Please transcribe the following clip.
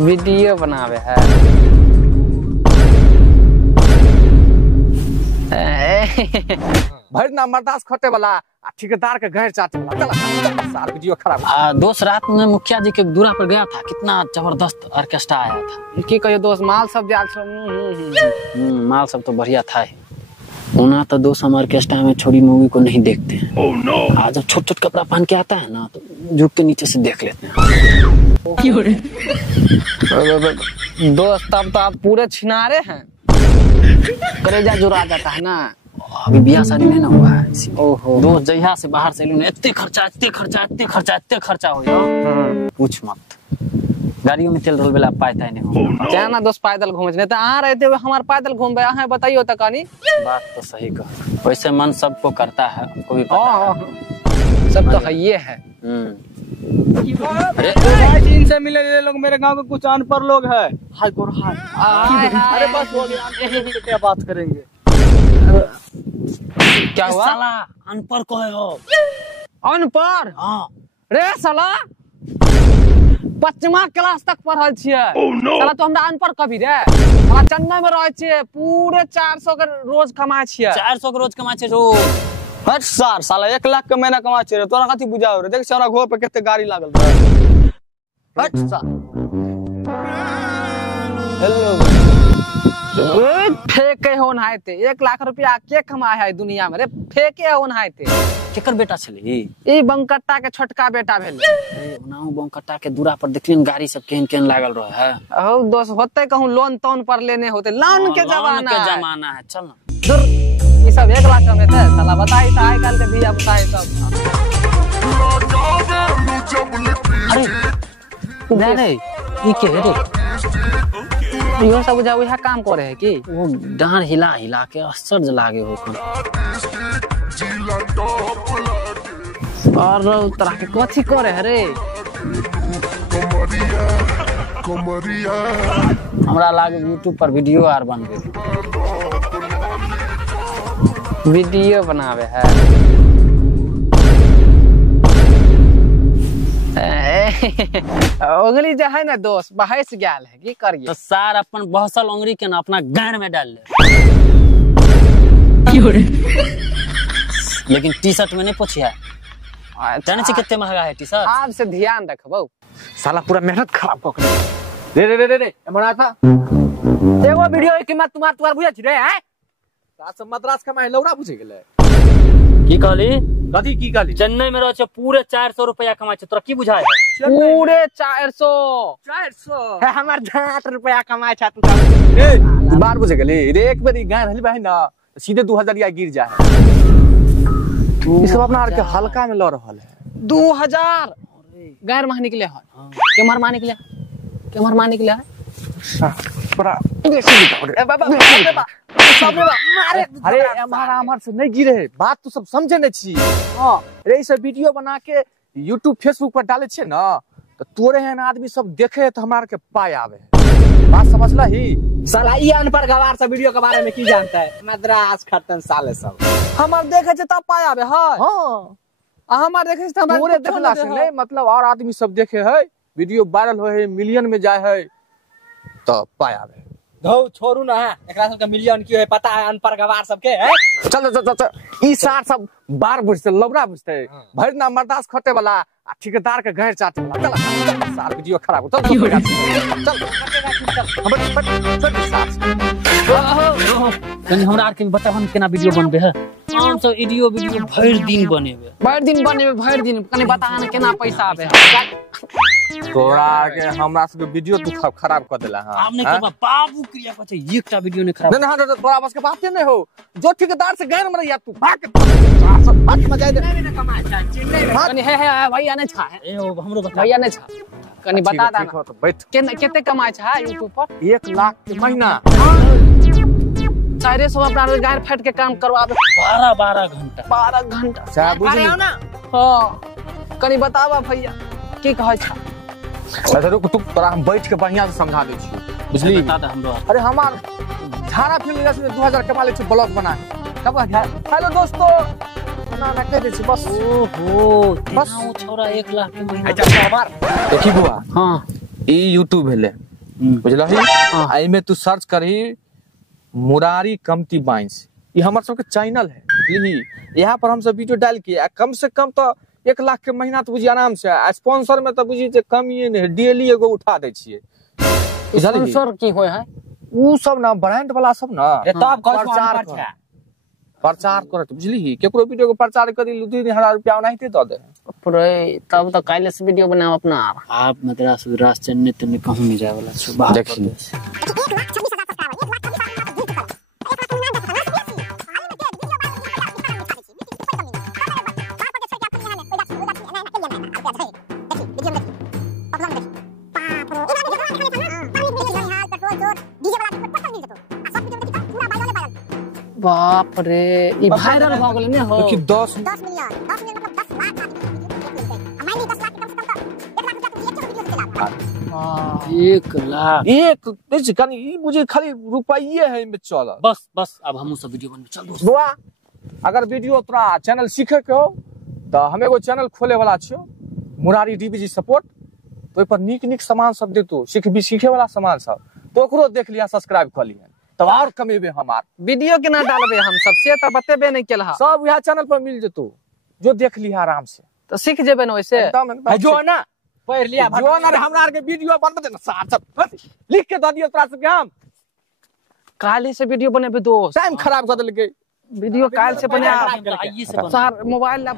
Video बनावे है। भर ना मर्दास खटे वाला ठेकेदार के घर चाटे वाला चल सार वीडियो खराब। दोस्त रात में मुखिया जी के दूरा पर गया था, कितना जबरदस्त ऑर्केस्ट्रा आया था। की कहियो दोस्त माल सब जाल माल सब तो बढ़िया था ही। उना तो दोस्त हम ऑर्केस्ट्रा में छोरी मूवी को नहीं देखते हैं। आज जब छोट छोट कपड़ा पहन के आता है ना तो झुक के नीचे से देख लेते हैं। दोस्त तब तो आप पूरे छिनारे हैं, कलेजा जुड़ा जाता है ना। अभी बियाह शादी नहीं ना हुआ है। ओहो दोस्त जहिया से बाहर से इतने खर्चा हो पूछ मत। गाड़ियों में तेल रोल बेला पाता ही नहीं हो। क्या ना दोस्त पैदल घूमे नहीं तो आ रहते हुए हमारे पैदल घूम रहे हैं, बताइयो तो कहानी। बात तो सही कहा। वैसे मन सबको करता है, हमको भी पता है। सब तो है ये है। अरे इनसे मिले ये लोग मेरे गांव के कुछ अनपढ़ लोग है। हाय गोर हाय। अरे बस हो गया, क्या बात करेंगे। क्या हुआ? साला अनपढ़ को है हो। अनपढ़? हाँ। रे साला 5मा क्लास तक पढ़ल छियै। साला तो हमरा अनपढ़ कभी रे। हमरा चेन्नई में रहै छियै, पूरे 400 के रोज कमाय छियै। 400 के रोज कमाय छियै रोज। हट सार साला 1 लाख के महीना कमा छियै रे। तोरा कथि बुझाओ रे? देख सारा घर पे केते गाड़ी लागल बा। हट सार। हेलो फेके होन हाइते 1 लाख रुपया के कमाय है दुनिया में रे। फेके होन हाइते। केकर बेटा छली? ई बंकट्टा के छोटका बेटा भेल। ओनाहु बंकट्टा के दूरा पर देखलिन गाड़ी सब केहन लागल रहे है। ओ दोस्त होते कहूं लोन तोन पर लेने होते। लोन के जमाना है। चल ना दूर ई सब 1 लाख में थे। साला बताई था आजकल के धिया पुता है सब। अरे नहीं ई के है रे? इहो सब बुझा उहा काम करे है की? वो डांड हिला हिला के आश्चर्य लागे हो। और तरह के कथी करे है रे? हमरा लागे यूट्यूब पर वीडियो आर बनबे। वीडियो बनावे है। उंगली जो है ना दोस्त बहस गया है, की करिए? तो सार अपन बहसल उंगली के ना अपना गाड़ में डाल ले। लेकिन टी शर्ट में नहीं पूछिया। जाने से कितने महंगा है टी शर्ट? आप से ध्यान रखबो। साला पूरा मेहनत खराब कर दे। रे मना था एगो वीडियो के कीमत तुम्हार बुझा छी रे हैं? सास मद्रास कमाए लौड़ा बुझे गेले। की कहली? कथी की कहली? चेन्नई में रह छ पूरे 400 रुपया कमाय छ। तोरा की बुझाय है? पूरे 400 है हमर 10 रुपया कमाय छ। तू ए बार बुझे गेली रे। एक बार गाय रहली बहन ना सीधे 2000 या गिर जा है। ई सब अपना आर के हल्का में ल रहल है। 2000 गैर माह निकले है। केमर माह निकले? केमर माह निकले है? पूरा ए बाबा सब मारे। अरे हमार से नहीं गिरे। बात तो सब समझे नहीं छी। हां रे ई सब वीडियो बना के YouTube फेसबुक पर डाले छे ना तो तोरे हन आदमी सब देखे तो हमार के पाए आवे। बात समझला ही? साला ई अनपढ़ गवार सब वीडियो के बारे में की जानता है? मद्रास खतन साले सब हमार देखे छ तब पाए आवे है। हां हमार देखे छ त तोरे देखला से नहीं मतलब और आदमी सब देखे है, वीडियो वायरल होए है, मिलियन में जाए है तो पाए आवे। धौ छोड़ू ना है एकरा सब के मिलियन की है पता है अनपढ़ गवार सब के है। चल ई सार सब बार बुझते लबड़ा बुझते भर ना मर्दास खटे वाला ठेकेदार के घर चाटे वाला चल सार वीडियो खराब चल कनी हमरा आर के बतावन केना वीडियो बनबे है। हम सब वीडियो भर दिन बनेबे। भर दिन कनी बता ना केना पैसा आवे। तोरा के हमरा सब वीडियो तू खराब कर देला। हां हमने के बाबू क्रिया कहते एकटा वीडियो ने खराब। नहीं तोरा बस के बात नहीं हो। जो ठेकेदार से गैर मर या तू भाग बात मजा दे। कनी है भैया ने छा है। ए हमरो बता भैया ने छा कनी बता दा ना। बैठ केते कमाय छा YouTube पर? 1 लाख के महीना। 400 अपना गायर फेट के काम करवाबे। 12 घंटा 12 घंटा सा बुझी ना। हां कनी बतावा भैया की कहै छा? अच्छा रुक तू तोरा हम बैठ के बढ़िया से समझा दे छी बुझली? बता दे हमरो। अरे हमार झाड़ा फिल्म जैसे 2000 कमा ले छी ब्लॉग बना कब। हेलो दोस्तों ना कह दे छी बस। ओहो बस वो छोरा 1 लाख के महीना। अच्छा हमार देखी बुआ। हां ई YouTube भेले बुझलही आई में तू सर्च करही मुरारी कमती बाइंस, ये हमारे सबके चैनल है बुझली। यहाँ पर हम सब वीडियो डाल के कम से कम तो 1 लाख के महीना तो बुझी आराम से, स्पॉन्सर में तो बुझी जे कम ही नहीं, डेली एगो उठा दे छिए। स्पॉन्सर की होय है उ सब ना ब्रांड वाला सब ना तब प्रचार करत बुझली। केकरो वीडियो के प्रचार करी 2,000 रुपया ओनाहिते दे दे। तब तो काले से वीडियो बनाओ अपना आप मद्रास उद्रास चन्ने तन्ने कहूं नहीं जाए वाला छ बात देखिए बाप रे ई वायरल भ गेल ने हो कि 10 मिलियन मतलब 10 लाख आदमी वीडियो देख लेते। 1 लाख एक देखि कनी ई मुझे खाली रुपये है में चल। बस अब हमहु सब वीडियो बनबे चल दोस्त। बुआ अगर वीडियो तोरा चैनल सीखे के हो तो हम एगो चैनल खोले वाला छियो मुरारी डीबीजी सपोर्ट, तो पर निक सामान सब देतो सीखे वाला सामान सब, तो ओकरो देख लिया सब्सक्राइब कर लिया तब और कमेबे। हमार वीडियो केना डालबे हम सबसे त बतेबे नहीं केलहा, सब यह चैनल पर मिल जतो, जो देख लिया आराम से तो सीख जेबे न वैसे एकदम जो ना पढ़ लिया जो ना हमरा आर के वीडियो बनबे ना साथ सब लिख के द दियो तोरा सब के हम काले से वीडियो बनेबे दोस्त। टाइम खराब कर देलके वीडियो काल से बने आइए से सर मोबाइल ला